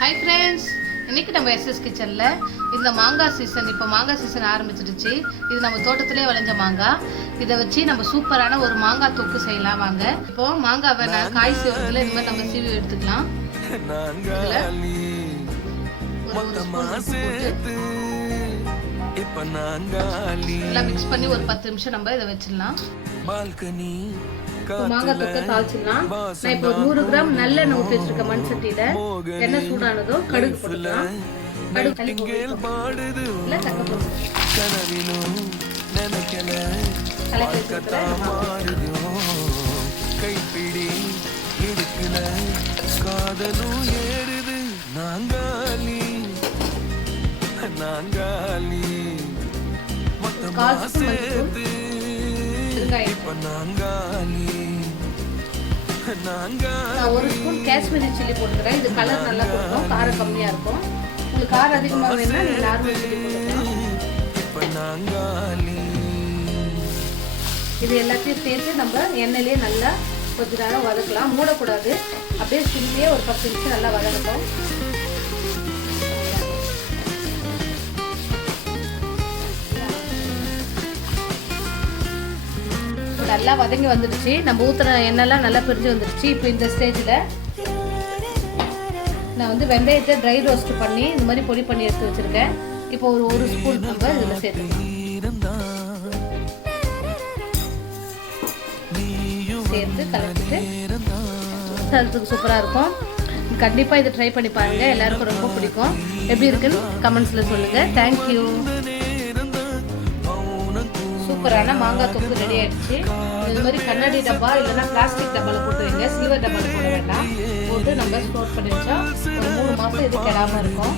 Hi friends இன்னைக்கு நம்ம SS கிச்சனில் இந்த மாங்காய் சீசன் இப்போ மாங்காய் சீசன் ஆரம்பிச்சிடுச்சு. இது நம்ம தோட்டத்திலே விளைஞ்ச மாங்காய் இதை வச்சு நம்ம சூப்பரான ஒரு மாங்காய் தொக்கு செய்யலாம் வாங்க. இப்போ மாங்காவை நான் காய் சீவரத்தில் இந்த மாதிரி நம்ம சீவி எடுத்துக்கலாம். எல்லாம் மிக்ஸ் பண்ணி ஒரு பத்து நிமிஷம் நம்ம இதை வச்சிடலாம். பால்கனி மாங்காய் தொக்கை தாளிச்சிடலாம் நான் இப்போ நூறு கிராம் நல்லெண்ணெய் ஊற்றி வச்சிருக்கேன் மண் சட்டியில் எண்ணெய் சூடானதோ கடுகு போட்டுக்கலாம். கடுகு தள்ளி கைப்பிடி இடுக்கல காதலும் ஏறுது. நாங்காலி நாங்காலி. மொத்தமா சேர்த்து நான் ஒரு ஸ்பூன் காஷ்மீரி சில்லி போட்டுக்கிறேன். இது கலர் நல்லா கொடுக்கும். காரம் கம்மியாக இருக்கும். உங்களுக்கு காரம் அதிகமாக வேணும்னா நீங்கள் நார்மல் சில்லி இது எல்லாத்தையும் சேர்த்து நம்ம எண்ணெயிலேயே நல்லா கொஞ்ச நேரம் வதக்கலாம். மூடக்கூடாது. அப்படியே சில்லியே ஒரு பத்து நிமிஷம் நல்லா வதங்கட்டும் நல்லா வதங்கி வந்துடுச்சு. நம்ம ஊற்றுற எண்ணெய்லாம் நல்லா பிரிஞ்சு வந்துடுச்சு. இப்போ இந்த ஸ்டேஜில் நான் வந்து வெந்தயத்தை ட்ரை ரோஸ்ட் பண்ணி இந்த மாதிரி பொடி பண்ணி எடுத்து வச்சுருக்கேன். இப்போ ஒரு ஒரு ஸ்பூன் நம்ம இதில் சேர்த்துக்கலாம். சேர்த்து கலந்துட்டு இருந்தான் சூப்பராக இருக்கும். கண்டிப்பாக இதை ட்ரை பண்ணி பாருங்கள் எல்லாருக்கும் ரொம்ப பிடிக்கும். எப்படி இருக்குன்னு கமெண்ட்ஸில் சொல்லுங்கள் தேங்க்யூ சூப்பரான மாங்காய் தொக்கு ரெடி ஆயிடுச்சு. இது மாதிரி கண்ணாடி டப்பா இல்லைன்னா பிளாஸ்டிக் டப்பாவில் போட்டு வைங்க சில்வர் டப்பாவில் போட வேண்டாம். போட்டு நம்ம ஸ்டோர் பண்ணி வச்சா ஒரு மூணு மாதம் இது கெடாமல் இருக்கும்.